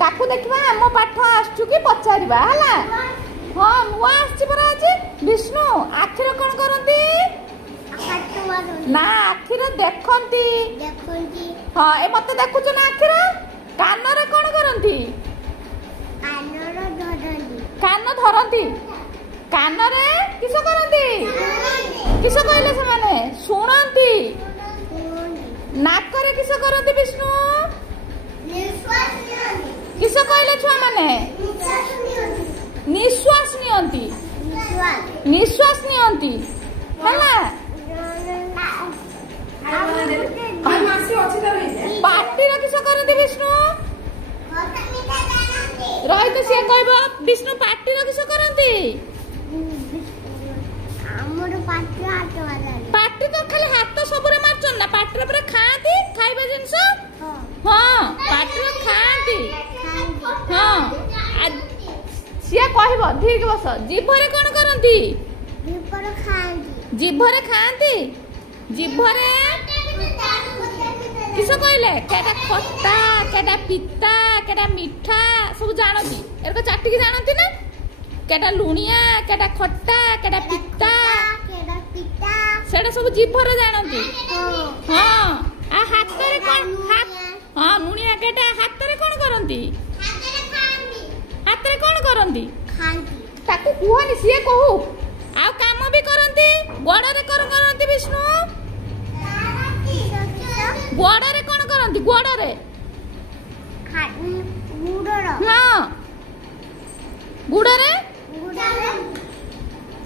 ताकू देखा आम पाठ आसचु कि पचारिबा हला। हाँ नुआ आछि परा आज विष्णु आखिर कौन करती ना आखिर देखती। हाँ ए मत देखुच ना आखिर कान रे कौन करती कान धरती कान रे किस करती किस कहले से माने शुणती नाक रे किस करती विष्णु किस कहले छुआ माने निश्वास नियंती निश्वास नियंती हला पार्टी रे किस करती विष्णु रही तो सी कहब विष्णु पार्टी रे किस करती पार्टी तो खाली हाथ सबरे मारचन ना पार्टी रे खाती खाइबा जिंस। हाँ पार्टी रे खाती। हाँ सी कहब ठीक बस जीभरे कौन करती जीभरे खाती जीभरे किस कहले केटा खट्टा केटा पिता केटा मिठा सब जानती एरको चाटिकी जानती ना केटा लुणिया केटा खट्टा केटा पिता सेटा सब जीभरे जानती। हाँ आ हाथ रे कौन हाथ हाँ लुणिया केटा हाथ रे कौन करती हाथ रे कौन करती ताकू कुहनी सी कहू आ काम भी करती गोड़ रे कौन करती विष्णु गोड़ रे कौन करती गोड़ रे हाँ गुड़ रे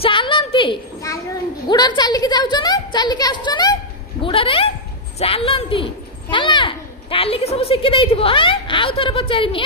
चलती गुड़ चलिकी जाऊच ना चलिकी आसुच ना गुड़ रे चलती है काली सब शिखी देथिबो। हाँ आउ थोर पचारिमी।